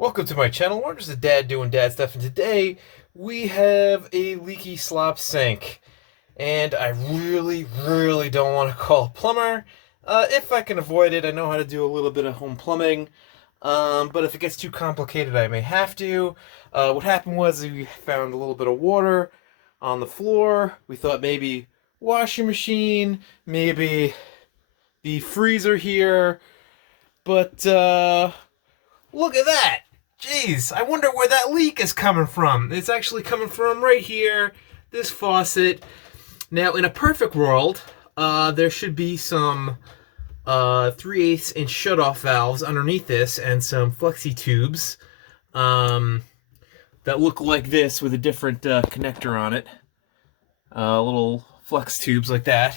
Welcome to my channel. We're just a dad doing dad stuff, and today we have a leaky slop sink. And I really don't want to call a plumber. If I can avoid it, I know how to do a little bit of home plumbing. But if it gets too complicated, I may have to. What happened was we found a little bit of water on the floor. We thought maybe washing machine, maybe the freezer here. But look at that. Jeez, I wonder where that leak is coming from. It's actually coming from right here, this faucet. Now, in a perfect world, there should be some 3/8 inch shutoff valves underneath this and some flexi tubes that look like this with a different connector on it. Little flex tubes like that.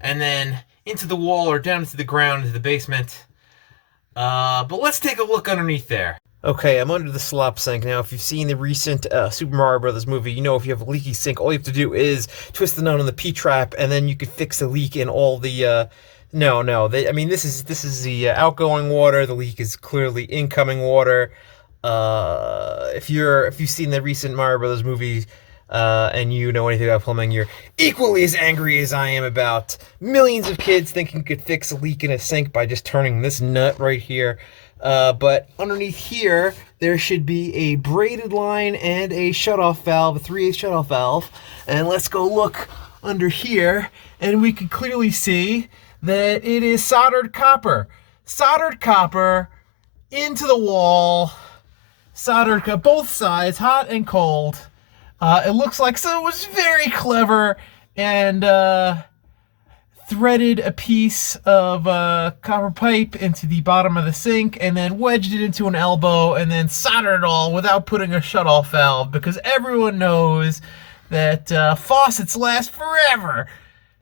And then into the wall or down into the ground, into the basement. But let's take a look underneath there. Okay, I'm under the slop sink. Now, if you've seen the recent Super Mario Brothers movie, you know if you have a leaky sink, all you have to do is twist the nut on the P-trap, and then you can fix the leak in all the, I mean, this is the outgoing water. The leak is clearly incoming water. If you've seen the recent Mario Brothers movie, and you know anything about plumbing, you're equally as angry as I am about millions of kids thinking you could fix a leak in a sink by just turning this nut right here. But underneath here, there should be a braided line and a shutoff valve, a 3/8 shutoff valve. And let's go look under here, and we can clearly see that it is soldered copper. Soldered copper into the wall, soldered both sides, hot and cold. It looks like someone was very clever and threaded a piece of copper pipe into the bottom of the sink and then wedged it into an elbow and then soldered it all without putting a shutoff valve, because everyone knows that faucets last forever.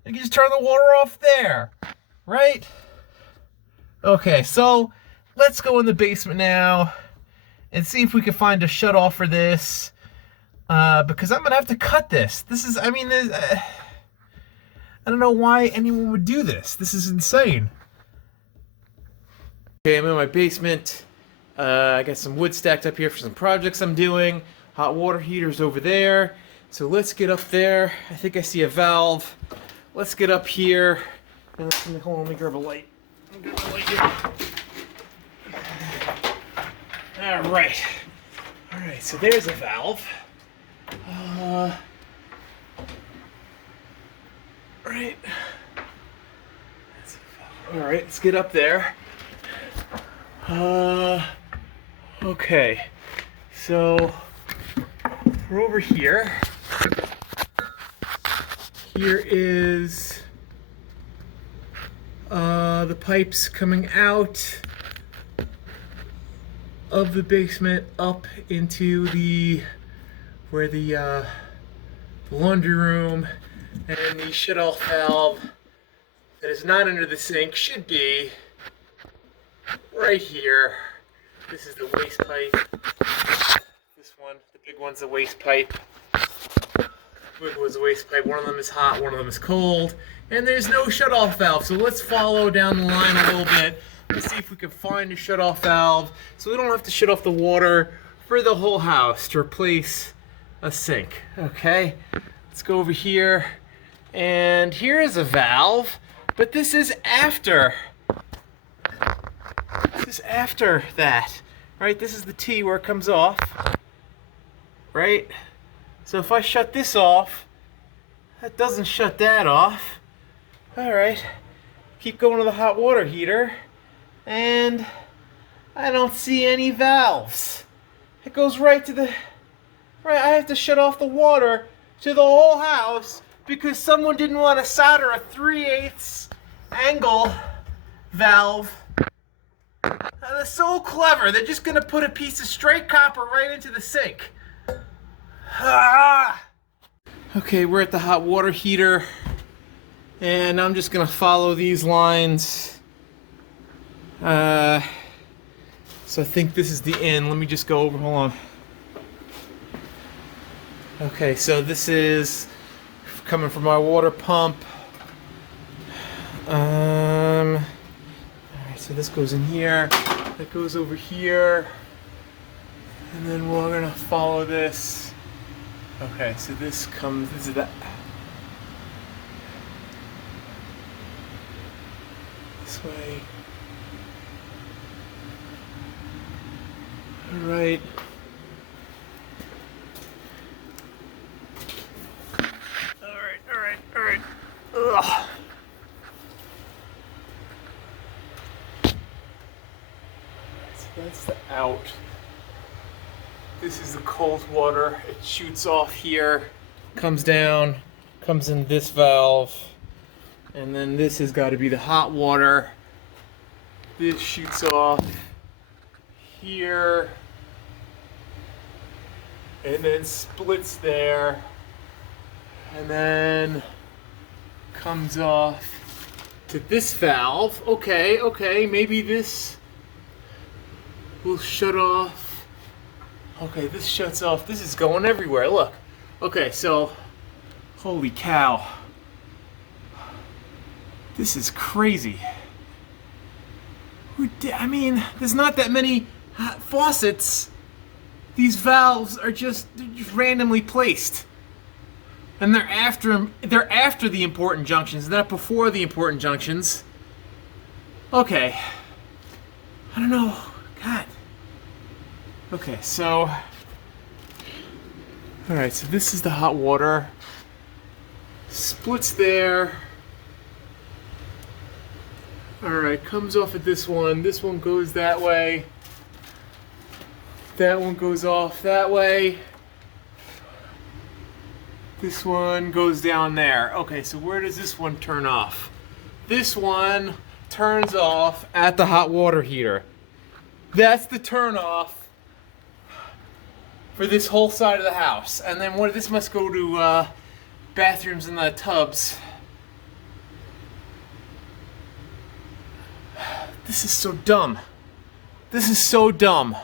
You can just turn the water off there, right? Okay, so let's go in the basement now and see if we can find a shutoff for this. Because I'm gonna have to cut this. This is, I mean, I don't know why anyone would do this. This is insane. Okay, I'm in my basement. I got some wood stacked up here for some projects I'm doing. Hot water heater's over there. So let's get up there. I think I see a valve. Let's get up here. And hold on, let me grab a light. All right, so there's a valve. Right. All right, let's get up there. Okay. So we're over here. Here is the pipes coming out of the basement up into where the laundry room, and the shutoff valve that is not under the sink should be right here. This is the waste pipe. This one, the big one's the waste pipe. The big one's the waste pipe. One of them is hot, one of them is cold. And there's no shutoff valve, so let's follow down the line a little bit. Let's see if we can find a shutoff valve so we don't have to shut off the water for the whole house to replace a sink. Okay, let's go over here, and here is a valve, but this is after. This is after that, right? This is the T where it comes off, right? So if I shut this off, that doesn't shut that off. All right, keep going to the hot water heater, and I don't see any valves. It goes right to the. Right, I have to shut off the water to the whole house because someone didn't want to solder a 3/8 angle valve. They're so clever. They're just gonna put a piece of straight copper right into the sink. Ah! Okay, we're at the hot water heater, and I'm just gonna follow these lines. So I think this is the end. Let me just go over. Hold on. Okay, so this is coming from my water pump. Alright, so this goes in here. That goes over here. And then we're gonna follow this. Okay, so this is that. This way. All right. All right. Ugh. So that's the out. This is the cold water. It shoots off here, comes down, comes in this valve, and then this has got to be the hot water. This shoots off here, and then splits there, and then comes off to this valve. Okay, maybe this will shut off. Okay, this shuts off. This is going everywhere. Look. Okay, so, holy cow. This is crazy. I mean, there's not that many faucets. These valves are just randomly placed. And they're after the important junctions, not before the important junctions. Okay. I don't know. God. Okay, so... Alright, so this is the hot water. Splits there. Alright, comes off at this one. This one goes that way. That one goes off that way. This one goes down there. Okay, so where does this one turn off? This one turns off at the hot water heater. That's the turn off for this whole side of the house. And then this must go to bathrooms and the tubs. This is so dumb. This is so dumb.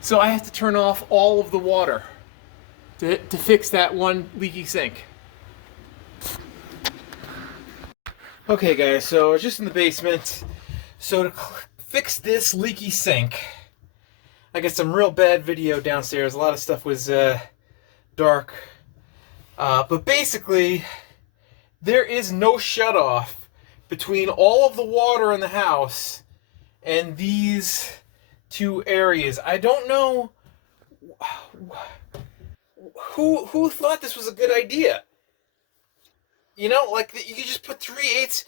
So I have to turn off all of the water to fix that one leaky sink. Okay guys, so I was just in the basement. So to fix this leaky sink, I got some real bad video downstairs. A lot of stuff was dark. But basically, there is no shutoff between all of the water in the house and these two areas. I don't know who thought this was a good idea. You know, like you could just put 3/8.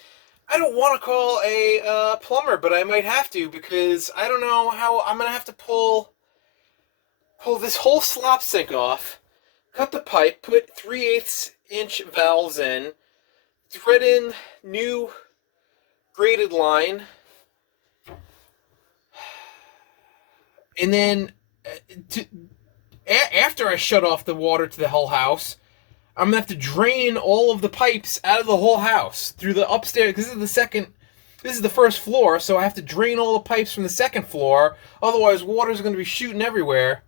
I don't want to call a plumber, but I might have to, because I don't know how I'm gonna have to pull this whole slop sink off, cut the pipe, put 3/8 inch valves in, thread in new braided line, and then after I shut off the water to the whole house, I'm gonna have to drain all of the pipes out of the whole house through the upstairs, because this is the first floor, so I have to drain all the pipes from the second floor. Otherwise, water's gonna be shooting everywhere.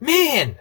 Man!